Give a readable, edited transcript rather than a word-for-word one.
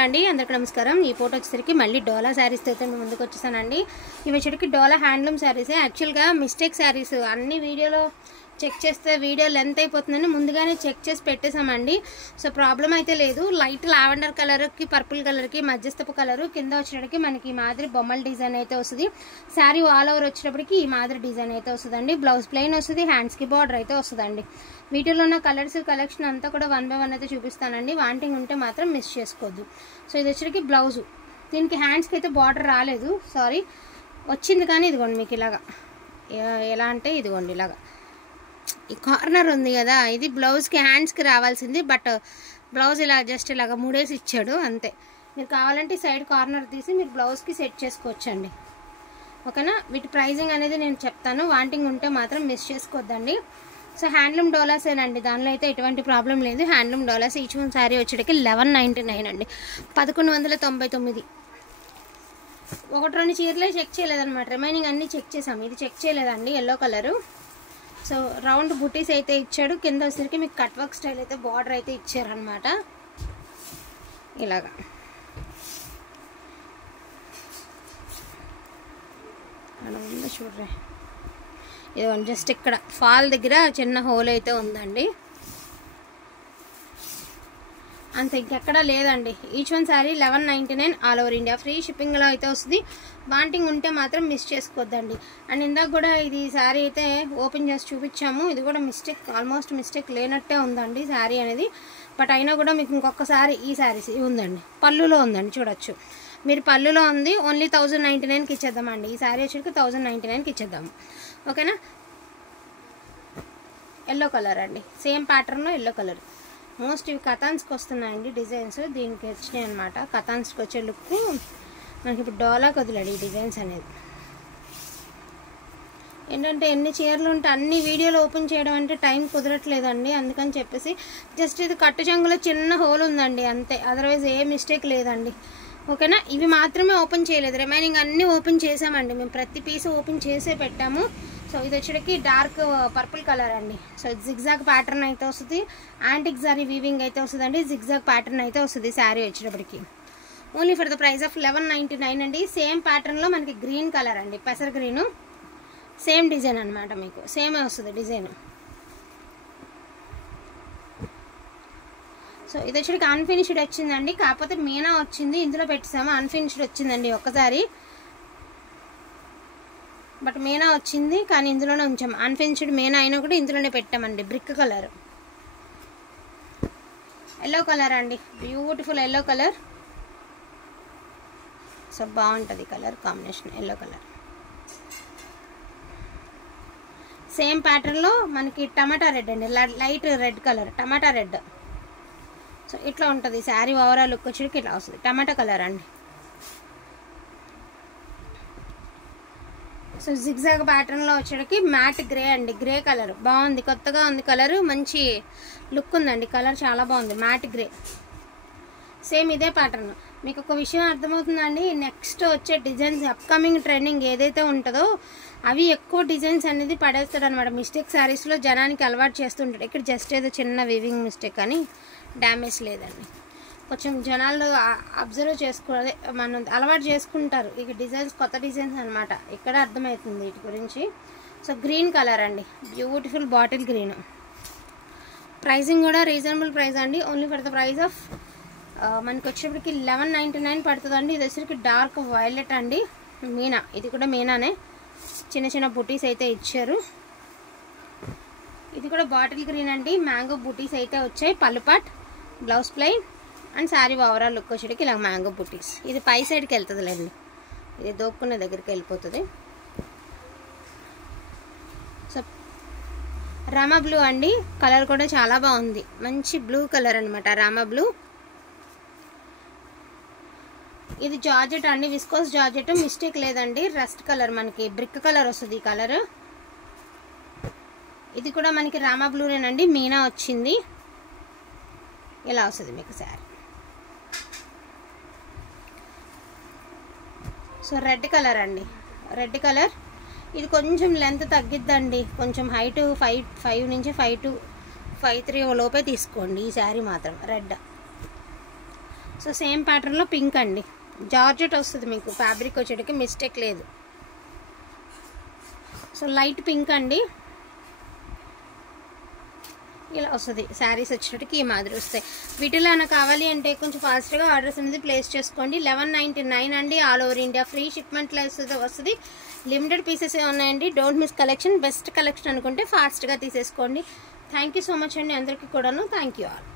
అండి అందరికీ నమస్కారం। ఈ ఫోటో వచ్చేసరికి మళ్ళీ డోలా సారీస్ తో ముందుకు వచ్చేసానండి। ఇవి వచ్చేసరికి డోలా హ్యాండ్లూమ్ సారీస్। యాక్చువల్ గా మిస్టేక్ సారీస్ అన్ని వీడియోలో చెక్ చేస్తే వీడియో లెంత్ అయిపోతుందని ముందుగానే చెక్ చేసి పెట్టేసామండి। సో ప్రాబ్లం అయితే లేదు। లైట్ లావెండర్ కలర్ కి పర్పుల్ కలర్ కి మధ్యస్థపు కలర్ కింద వచ్చేటప్పటికి మనకి ఈ మాదిరి బొమ్మల డిజైన్ అయితే వస్తుంది। సారీ ఆల్ ఓవర్ వచ్చేటప్పటికి ఈ మాదిరి డిజైన్ అయితే వస్తుందండి। బ్లౌజ్ ప్లెయిన్ వస్తుంది, హ్యాండ్స్ కి బార్డర్ అయితే వస్తుందండి। వీటిలో ఉన్న కలర్స్ కలెక్షన్ అంతా కూడా 1 by 1 అయితే చూపిస్తానండి। వాంటింగ్ ఉంటే మాత్రం మిస్ చేసుకోవద్దు। సో ఇది వచ్చేసరికి బ్లౌజ్, దీనికి హ్యాండ్స్కి అయితే బార్డర్ రాలేదు, సారీ వచ్చింది కానీ ఇదిగోండి మీకు ఇలాగా ఎలా అంటే ఇదిగోండి ఇలాగా ఈ కార్నర్ ఉంది కదా, ఇది బ్లౌజ్కి హ్యాండ్స్కి రావాల్సింది, బట్ బ్లౌజ్ ఇలా జస్ట్ ఇలాగ ముడేసి ఇచ్చాడు అంతే। మీరు కావాలంటే సైడ్ కార్నర్ తీసి మీరు బ్లౌజ్కి సెట్ చేసుకోవచ్చండి, ఓకేనా। వీటి ప్రైజింగ్ అనేది నేను చెప్తాను, వాంటింగ్ ఉంటే మాత్రం మిస్ చేసుకోవద్దండి। సో హ్యాండ్లూమ్ డోలాసేనండి, దానిలో అయితే ఎటువంటి ప్రాబ్లం లేదు। హ్యాండ్లూమ్ డోలాస్ ఈచ్ వన్ శారీ వచ్చేటికి 1199 అండి, 1199। ఒకటి రెండు చీరలే చెక్ చేయలేదన్నమాట, రిమైనింగ్ అన్నీ చెక్ చేసాం, ఇది చెక్ చేయలేదండి ఎల్లో కలరు। సో రౌండ్ బుటీస్ అయితే ఇచ్చాడు, కింద వచ్చేసరికి మీకు కట్ వర్క్ స్టైల్ అయితే బార్డర్ అయితే ఇచ్చారనమాట ఇలాగా। అలా ఉందో చూడరే, ఇదిగోండి జస్ట్ ఇక్కడ ఫాల్ దగ్గర చిన్న హోల్ అయితే ఉందండి అంతే, ఇంకెక్కడా లేదండి। Each one sari 1199 all over India, free షిప్పింగ్లో అయితే వస్తుంది। వాంటింగ్ ఉంటే మాత్రం మిస్ చేసుకోవద్దండి। అండ్ ఇందాక కూడా ఇది శారీ అయితే ఓపెన్ చేసి చూపించాము, ఇది కూడా మిస్టేక్ ఆల్మోస్ట్ మిస్టేక్ లేనట్టే ఉందండి శారీ అనేది, బట్ అయినా కూడా మీకు ఇంకొకసారి ఈ శారీస్ ఉందండి, పళ్ళులో ఉందండి చూడొచ్చు మీరు, పళ్ళులో ఉంది, ఓన్లీ 1099కి ఇచ్చేద్దామండి। ఈ శారీ వచ్చేకి 1099కి ఇచ్చేద్దాము, ఓకేనా। ఎల్లో కలర్ అండి, సేమ్ ప్యాటర్న్లో ఎల్లో కలర్, మోస్ట్ ఇవి కథాన్స్కి వస్తున్నాయండి డిజైన్స్, దీనికి వచ్చినాయి అనమాట। కథాన్స్కి వచ్చే లుక్ మనకి ఇప్పుడు డోలాకి వదిలాడు ఈ డిజైన్స్ అనేది। ఏంటంటే ఎన్ని చీరలు ఉంటే అన్ని వీడియోలు ఓపెన్ చేయడం అంటే టైం కుదరట్లేదండి, అందుకని చెప్పేసి జస్ట్ ఇది కట్టు చెంగులో చిన్న హోల్ ఉందండి అంతే, అదర్వైజ్ ఏ మిస్టేక్ లేదండి, ఓకేనా। ఇవి మాత్రమే ఓపెన్ చేయలేదు, రిమైనింగ్ అన్నీ ఓపెన్ చేసామండి, మేము ప్రతి పీస్ ఓపెన్ చేసే పెట్టాము। సో ఇది వచ్చేటికి డార్క్ పర్పుల్ కలర్ అండి, సో జిగ్జాగ్ ప్యాటర్న్ అయితే వస్తుంది, యాంటిక్ జరీ వీవింగ్ అయితే వస్తుందండి, జిగ్జాగ్ ప్యాటర్న్ అయితే వస్తుంది శారీ వచ్చేటప్పటికి, only for the price of 1199 అండి। సేమ్ ప్యాటర్న్లో మనకి గ్రీన్ కలర్ అండి, పెసర్ గ్రీను, సేమ్ డిజైన్ అనమాట, మీకు సేమే వస్తుంది డిజైన్। సో ఇది వచ్చేటికి అన్ఫినిష్డ్ వచ్చిందండి, కాకపోతే మీనా వచ్చింది, ఇందులో పెట్టేసాము, అన్ఫినిష్డ్ వచ్చిందండి ఒక్కసారి, బట్ మీనా వచ్చింది కానీ ఇందులోనే ఉంచాము, అన్ఫినిష్డ్ మీనా అయినా కూడా ఇందులోనే పెట్టామండి। బ్రిక్ కలర్, ఎల్లో కలర్ అండి, బ్యూటిఫుల్ ఎల్లో కలర్, సో బాగుంటుంది colour combination yellow colour. Same ప్యాటర్న్లో మనకి టమాటా రెడ్ అండి, లైట్ రెడ్ కలర్ టమాటా రెడ్, సో ఇట్లా ఉంటుంది శారీ ఓవరాల్ లుక్ వచ్చేటికి ఇట్లా వస్తుంది, టమాటా కలర్ అండి। సో జిగ్జాగ్ ప్యాటర్న్లో వచ్చేటికి మ్యాట్ గ్రే అండి, గ్రే కలర్ బాగుంది, కొత్తగా ఉంది కలర్, మంచి లుక్ ఉందండి, కలర్ చాలా బాగుంది, మ్యాట్ గ్రే, సేమ్ ఇదే ప్యాటర్న్। మీకు ఒక విషయం అర్థమవుతుందండి, నెక్స్ట్ వచ్చే డిజైన్స్ అప్కమింగ్ ట్రెండింగ్ ఏదైతే ఉంటుందో అవి ఎక్కువ డిజైన్స్ అనేది పడేస్తాడు అనమాట, మిస్టేక్ శారీస్లో జనానికి అలవాటు చేస్తుంటాడు, ఇక్కడ జస్ట్ ఏదో చిన్న వీవింగ్ మిస్టేక్ అని డ్యామేజ్ లేదండి, కొంచెం జనాలు అబ్జర్వ్ అదే మనం అలవాటు చేసుకుంటారు, ఇక డిజైన్స్ కొత్త డిజైన్స్ అనమాట, ఇక్కడ అర్థమవుతుంది వీటి గురించి। సో గ్రీన్ కలర్ అండి, బ్యూటిఫుల్ బాటిల్ గ్రీన్, ప్రైసింగ్ కూడా రీజనబుల్ ప్రైస్ అండి, only for the price of మనకి వచ్చేప్పటికి 1199 పడుతుందండి। ఇది వచ్చేసరికి డార్క్ వైలెట్ అండి, మీనా, ఇది కూడా మీనానే, చిన్న చిన్న బుటీస్ అయితే ఇచ్చారు, ఇది కూడా బాటిల్ గ్రీన్ అండి, మ్యాంగో బుటీస్ అయితే వచ్చాయి, పళ్ళు పాట్, blouse plain and sari overall look వచ్చేటికి ఇలా మ్యాంగో బుటీస్, ఇది పై సైడ్కి వెళ్తుందిలేండి, ఇది దోక్కునే దగ్గరికి వెళ్ళిపోతుంది। సో రామా బ్లూ అండి, కలర్ కూడా చాలా బాగుంది, మంచి బ్లూ కలర్ అనమాట రామా బ్లూ, ఇది జార్జెట్ అండి, విస్కోస్ జార్జెట్, మిస్టేక్ లేదండి, రస్ట్ కలర్ మనకి బ్రిక్ కలర్ వస్తుంది ఈ కలర్, ఇది కూడా మనకి రామా బ్లూనేనండి, మీనా వచ్చింది, ఇలా వస్తుంది మీకు శారీ। సో రెడ్ కలర్ అండి, రెడ్ కలర్, ఇది కొంచెం లెంత్ తగ్గిద్దండి, కొంచెం హైట్ 5 నుంచి 5 to 5'3" లోపే తీసుకోండి ఈ శారీ మాత్రం రెడ్। సో సేమ్ ప్యాటర్న్లో పింక్ అండి, జార్జెట్ వస్తుంది మీకు, ఫ్యాబ్రిక్ వచ్చేటికి మిస్టేక్ లేదు. సో లైట్ పింక్ అండి, ఇలా వస్తుంది. శారీస్ వచ్చేటికి ఈ మాదిరి వస్తాయి. వీటిలో ఏమైనా కావాలి అంటే కొంచెం ఫాస్ట్గా ఆర్డర్స్ అనేది ప్లేస్ చేసుకోండి. 1199 అండి, ఆల్ ఓవర్ ఇండియా ఫ్రీ షిప్మెంట్లో వస్తుంది. లిమిటెడ్ పీసెస్ ఉన్నాయండి. Don't miss collection, best collection అనుకుంటే ఫాస్ట్గా తీసేసుకోండి. థ్యాంక్ యూ సో మచ్ అండి అందరికీ కూడాను. Thank you all.